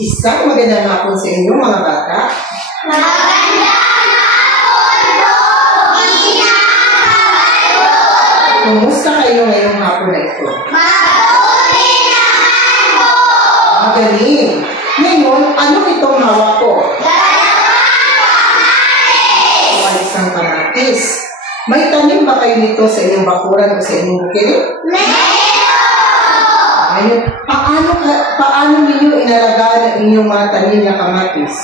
Isang magandang hapon sa inyo mga bata. Magandang hapon po! Kumusta kayo ngayong hapon na ito? Mabuti naman po! Magaling! Ngayon, ano itong hawak ko? Isang kamatis. May tanim ba kayo nito sa inyong bakuran o sa inyong bukid? Ngayon, paano ninyo inalagaan ang inyong mga tanim na kamatis?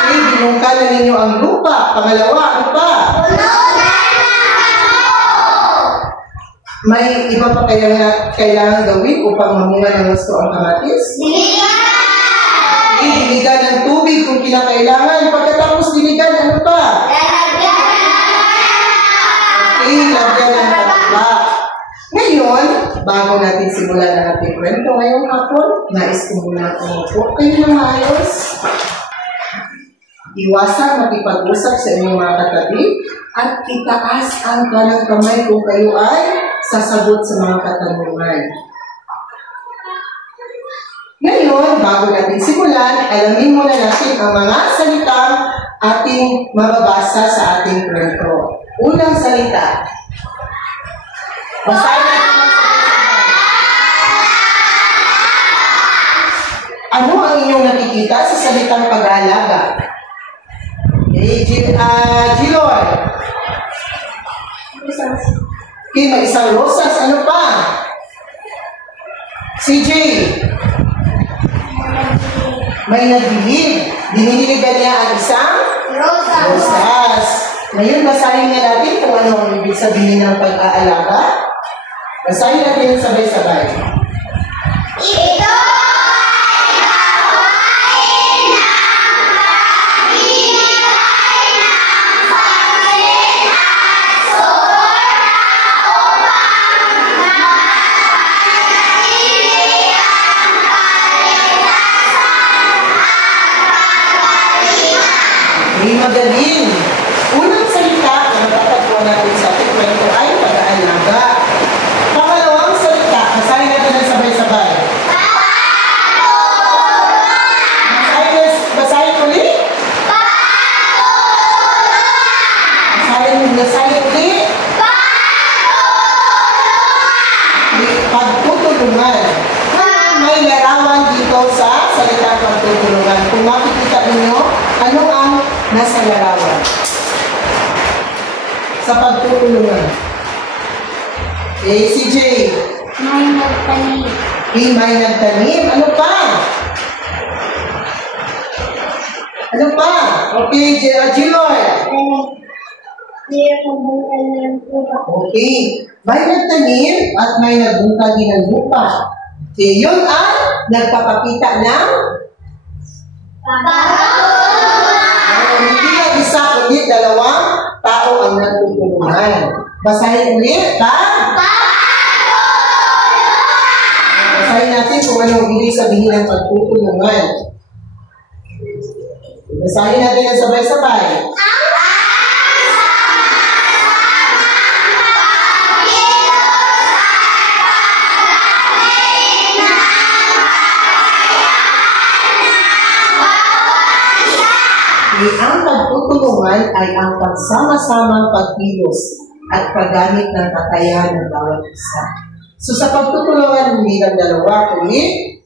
Okay, binungkalan ninyo ang lupa. Pangalawa, ano pa? May iba pa kailangan gawin upang mamunga ng gusto ang kamatis? Diligan ng tubig kung kinakailangan. Pagkatapos diligan, ano pa? Okay, lagyan ng tatla. Ngayon, bago natin simulan ang ating kwento ngayong hapon, nais ko muna umupo kayo ng maayos. Iwasan makipag-usap sa inyong mga katabi at itaas ang kanang kamay kung kayo ay sasagot sa mga katanungan. Ngayon, bago natin simulan, alamin muna natin ang mga salitang ating mababasa sa ating kwento. Unang salita. Basahin natin ang salita. Ano ang inyong nakikita sa salitang pag-aalaga? Giloy. Okay, may isang rosas. Ano pa? CJ. May nagdilig. Dinidiligan niya ang isang rosas. Ngayon, basahin nga natin kung ano ang ibig sabihin ng pag-aalaga. Basahin natin yung sabay-sabay. Ito ay gawain ng paghihintay ng pagkain at suporta upang mapanatili ang kaligtasan at kagalingan. May magaling. Unang salita na matatagpuan natin sa ating kwento ay pag-aalaga. Pangalawang salita, basahin natin ng sabay-sabay. Basahin ulit. Basahin ulit. Pagtutulungan. May larawan dito sa salitang pagtutulungan. Kung makikita ninyo, ano ang nasa larawan? Sa pagtutulungan. CJ. May nagtanim. May nagtanim. Ano pa? Ano pa? Okay, Giloy. Okay. May nagtanim at may nagbungka din ng lupa. Okay, yun ang nagpapakita ng hindi lang isa, kundi dalawang tao ang nagtutulungan. Basahin ulit, ha? Basahin natin kung ano ang ibig sabihin ng pagtutulungan. Basahin natin ang sabay-sabay. Ang pagtutulungan ay ang pagsama-samang pagkilos at paggamit ng kakayahan ng bawat isa. So sa pagtutulungan, hindi lang dalawa, kundi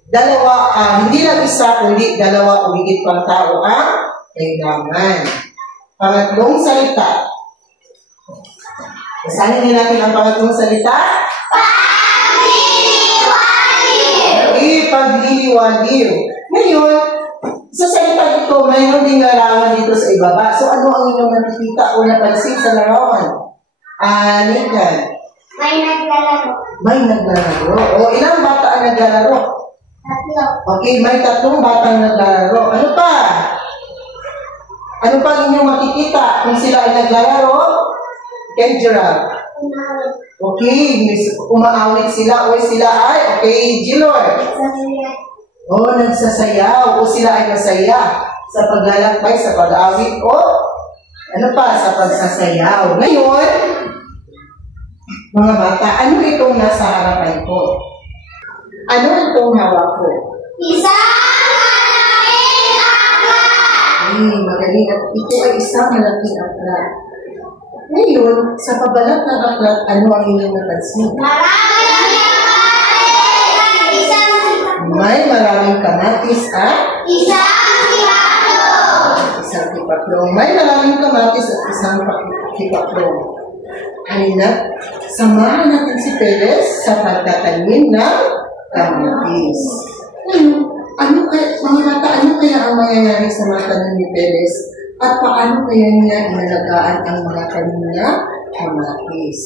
hindi lang isa, kundi dalawa o higit pang tao ang kailangan. Pangatlong salita. Basahin din natin ang pangatlong salita. Pagliliwanag. Pagliliwanag. Ngayon, sa salita ito, mayroon ding larawan dito sa ibaba. So, ano ang inyong nakikita o napansin sa larawan? Nathan? May naglalaro. May naglalaro. O, ilang bata ang naglalaro? Tatlo. Okay, may 3 batang naglalaro. Ano pa? Ano pa ang inyong makikita kung sila ay naglalaro? Kendra? Okay, umaawit sila o sila ay, okay, Gilor? Nagsasayaw o sila ay masaya sa paglalakbay, sa pag-awit o ano pa, sa pagsasayaw. Ngayon, mga bata, ano itong nasa harapan ko? Ano itong hawak ko? Isang malaking aklat. Magaling. At ito ay isang malaking aklat. Ngayon, sa pabalat ng aklat, ano ang inyong napansin? May maraming kamatis at isang tipaklong. May maraming kamatis at isang tipaklong. Halina, samahan natin si Perez sa pagtatanim ng kamatis. Ano kaya ang mangyayari sa mga tanim ni Perez? At paano kaya niya inalagaan ang mga tanim niya kamatis?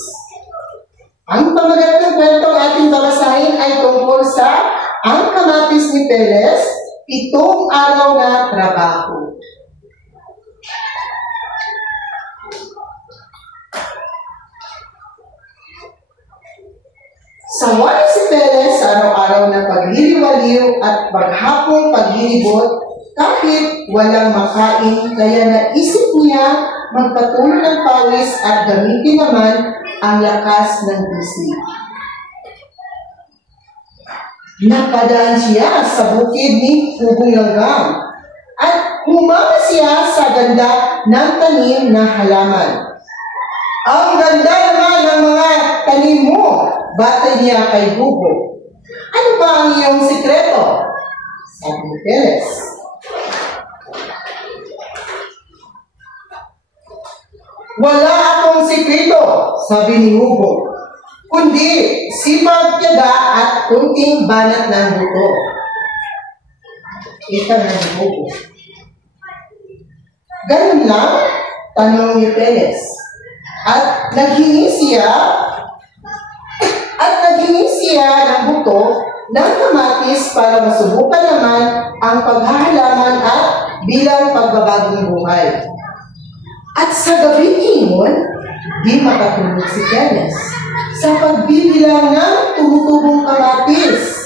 Ang pamagandang kwentong ating babasahin ay tungkol sa ang kamatis ni Perez, 7 araw na trabaho. Saway si Perez sa araw-araw na pagliliwaliw at maghapong paglilibot kahit walang makain, kaya naisip niya magpatuloy ng pawis at gamitin naman ang lakas ng bisig. Napadaan siya sa bukid ni Hugong Langgam at humanga siya sa ganda ng tanim na halaman. Ang ganda naman ng mga tanim mo, batay niya kay Hugo. Ano ba ang iyong sikreto? Sabi ni Perez. Wala akong sikreto, sabi ni Hugo, kundi sipag, tiyaga at kunting banat ng buto. Ito na ni Hugo. Ganun lang, tanong ni Perez. At naghingi siya ng buto ng kamatis para masubukan naman ang paghahalaman at bilang pagbabagong buhay. At sa gabi iyon, di makatulog si Perez sa pagbibilang ng tumutubong kamatis.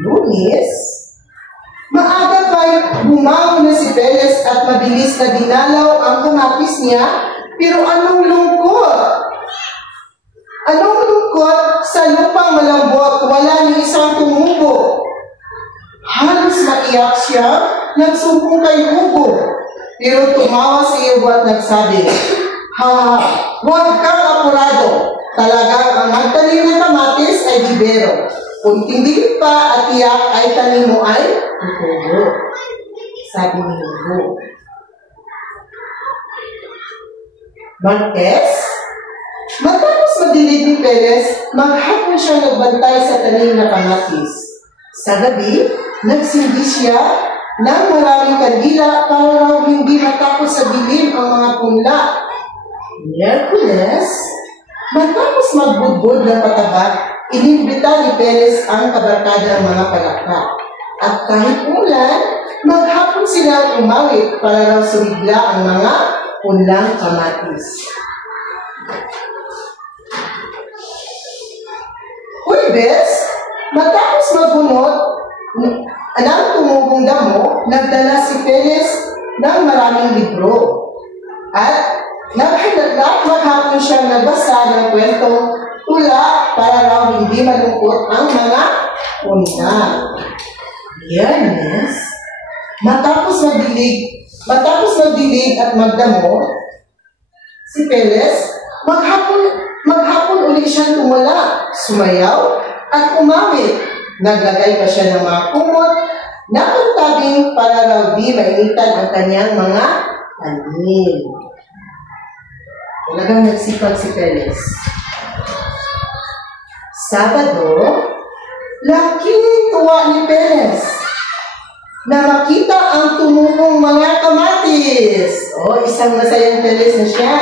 Lunes, maaga pa'y bumangon na si Perez at mabilis na dinalaw ang kamatis niya, pero anong lungkot? Anong lungkot sa lupang malambot, wala ni isang tumubo. Halos maiyak siya, nagsumbong kay Hugo, pero tumawa si Hugo at nagsabi, huwag kang apurado. Talagang ang magtanim ng kamatis ay bibero. Kung hindi pa at iyak ay tanim mo ay tutubo. Sabi ni Hugo. Martes, matapos madilig ni Perez, maghapon siya nagbantay sa tanim na kamatis. Sa gabi, nagsindi siya ng maraming kandila para raw hindi matapos sa dilim ang mga punla. Miyerkules, matapos magbudbud ng pataba, inimbita ni Perez ang kabarkada ng mga palakpak. At kahit ulan, maghapon sila umawit para raw sumigla ang mga punlang kamatis. Huwebes, matapos magbunot ng tumubong damo, nagdala si Perez ng maraming libro. At maghapon siyang nagbasa ng kwentong tula para raw hindi malungkot ang mga punla. Biyernes, matapos magdilig at magdamo, si Perez, maghapon ulit siyang tumula, sumayaw, at umawit. Naglagay pa siya ng mga kumot na pagtabing para raw di mainitan ang kanyang mga tanim. Talagang nagsipag si Perez. Sabado, laking tuwa ni Perez na makita ang tumubong mga kamatis. Isang masayang Perez na siya.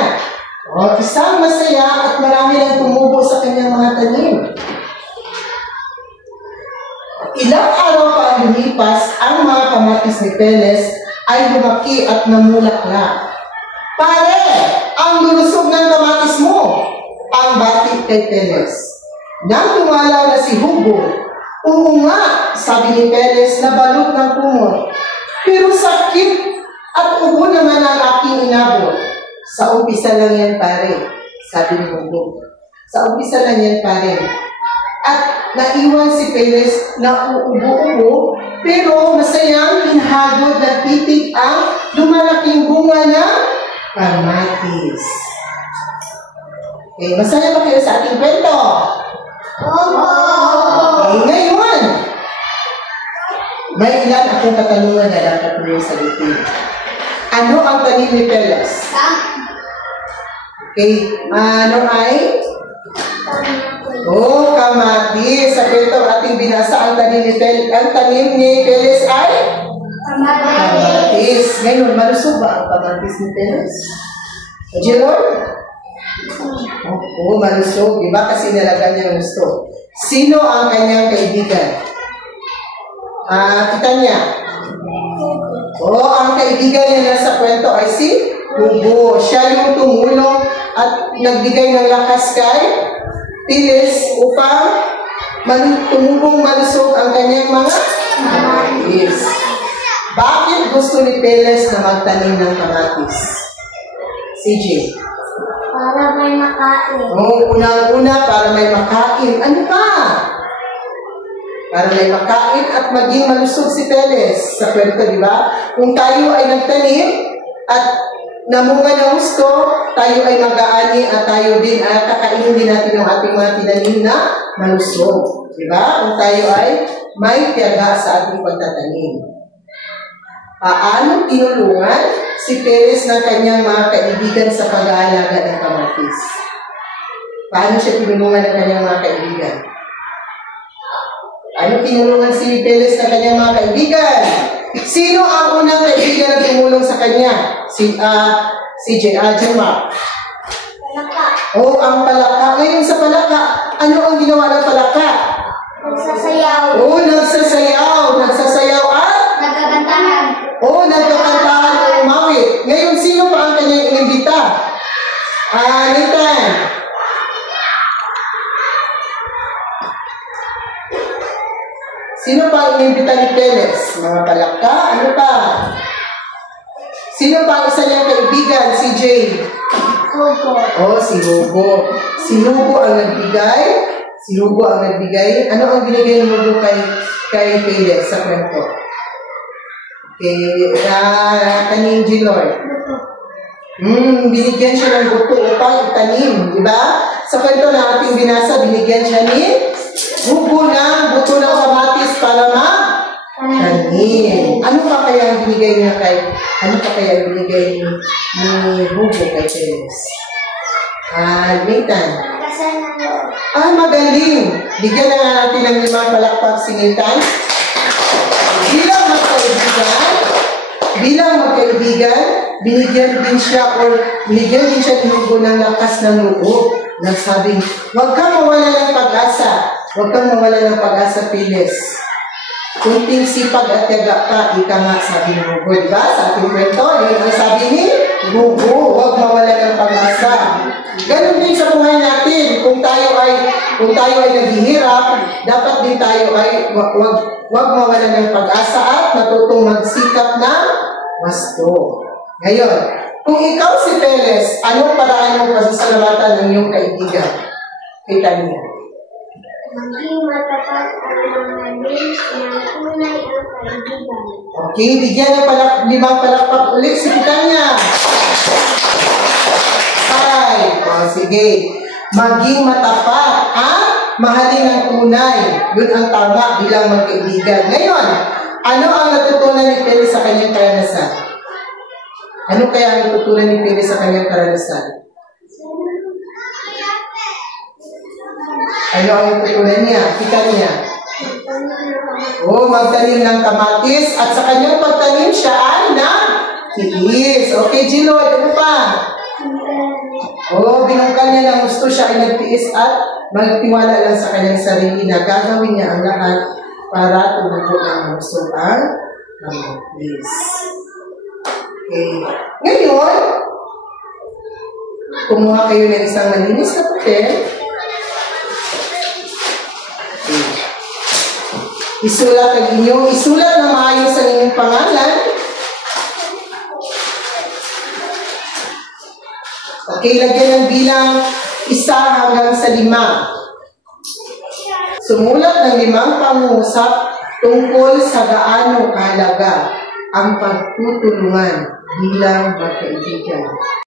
Isang masaya at marami lang tumubo sa kanyang mga tanim. Ilang araw pa ang lumipas, ang mga kamatis ni Perez ay lumaki at namulaklak. Pare, ang lulusog ng kamatis mo, ang batik kay Perez. Nang tumalaw na si Hugo, oo nga, sabi ni Perez na balot ng kumot. Pero sakit at ubo naman ang aking inabot. Sa umpisa lang yan, pare. Sabi ni Bongbong. Sa umpisa lang yan pa rin. At naiwan si Perez na uubo-ubo, pero masayang hinagod na titig ang lumalaking bunga na kamatis. Okay, masaya ba kayo sa ating kwento? Opo. Okay, ngayon, may ilan akong katanungan na dapat niyo sagutin. Ano ang tanim ni Perez? Okay, ano ay? Oh, kamatis. Sa kwento ating binasa, ang tanim ni Perez ay? Kamatis. Ngayon, malusog ba ang kamatis ni Perez? Jeron? Oo, malusog. Diba? Kasi nalagan niya ng gusto. Sino ang kanyang kaibigan? Kita niya. Oo, ang kaibigan niya sa kwento ay si Hugo. Siya yung tumulong at nagbigay ng lakas kay Perez upang tumubong malusog ang kanyang mga kamatis. Bakit gusto ni Perez na magtanim ng kamatis? CJ? Para may makain. Oo, unang-una para may makain. Ano pa? Para may makain at maging malusog si Perez sa kwento, di ba? Kung tayo ay nagtanim at namunga ng gusto, tayo ay mag-aani at tayo din kakainin din natin ang ating mga tinanim na malusog. Diba? Kung tayo ay may tiyaga sa ating pagtatanim. Paano tinulungan si Perez ng kanyang mga kaibigan sa pag-aalaga ng kamatis? Paano siya tinulungan ng kanyang mga kaibigan? Paano tinulungan si Perez ng kanyang mga kaibigan? Sino ang unang kaibigan na tumulong sa kanya? Si Gemma. Palaka. Oh, ang palaka. Ngayon sa palaka, ano ang ginawa ng palaka? Nagsasayaw. Oh, nagsasayaw. Nagsasayaw at? Nagagantahan. Oh, nagkakantahan o umawit. Ngayon, sino pa ang kanyang inimbita? Nathan. Sino pa ang inimbita ni Perez? Mga palaka? Ano pa? Sino pa ang isa niyang kaibigan? Si Jane. Hugo. Oh, si Hugo. Si Hugo ang nagbigay. Si Hugo ang nagbigay. Ano ang binigay ng Hugo kay Perez sa kwento? Kanin Gilor. Binigyan siya ng buto upang itanim. Diba? Sa kwento na ating binasa, binigyan siya ni Hugo ng buto ng kamatis para tanim. Ano pa kaya ang binigay niya ano pa kaya ang binigay ni Hugo kay Perez? Nathan. Magaling. Bigyan na nga natin ng 5 palakpak si Nathan. Bilang magkaibigan, binigyan din siya ni Hugo ng lakas ng loob. Nagsabing, huwag kang mawala ng pag-asa. Huwag kang mawala ng pag-asa, Perez. Kunting sipag at tiyaga ka, ika nga, sabi ni Hugo. Diba? Sa ating kwento, yun ang sabi ni Hugo, huwag mawala ng pag-asa. Ganon din sa buhay natin. Kung tayo ay naghihirap, dapat din tayo ay huwag mawala ng pag-asa at matutong magsikap ng wasto. Ngayon, kung ikaw si Perez, anong paraan mo pasasalamatan ng iyong kaibigan? Kita niya. Maging matapat at manganin na tunay ang kaibigan. Okay, bigyan ng 5 palakpak ulit si Tanya. Sige. Maging matapat at mahalin ang tunay. Yun ang tama bilang magkaibigan. Ngayon, ano ang natutunan ni Perez sa kanyang karanasan? Ano kaya ang natutunan ni Perez sa kanyang karanasan? Ano ang natutunan niya? Kita niya. Magtanim ng kamatis at sa kanyang pagtanim siya ay nagtiis. Okay, Gino, ano pa? Binungkal niya ng gusto siya ay nagtiis at magtiwala lang sa kanyang sarili na gagawin niya ang lahat para tumubo ang gusto ang kamatis. Okay. Ngayon, kumuha kayo ng isang malinis na papel. Isulat na maayos ang inyong pangalan. Okay, lagyan ng bilang 1 hanggang sa 5. Sumulat ng 5 pangungusap tungkol sa gaano kahalaga ang pagtutulungan bilang magkaibigan.